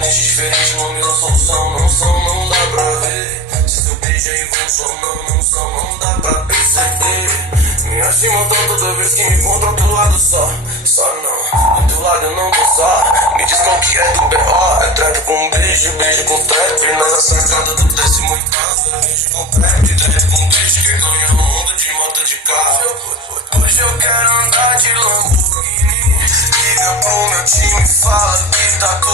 Totalmente diferente, nome ou solução. Não são, não dá pra ver. Se seu beijo é evolução, não são, não dá pra perceber. Me estima tanto toda vez que me encontro ao teu lado só. Só não, do teu lado eu não tô só. Me diz qual que é do B.O. É trap com beijo, beijo com trap. Nas assacadas do 18º. Beijo com trap, trap com beijo. Quem ganha no mundo de moto de carro. Hoje eu quero andar de Lamborghini. Liga pro meu time, fala que tá tudo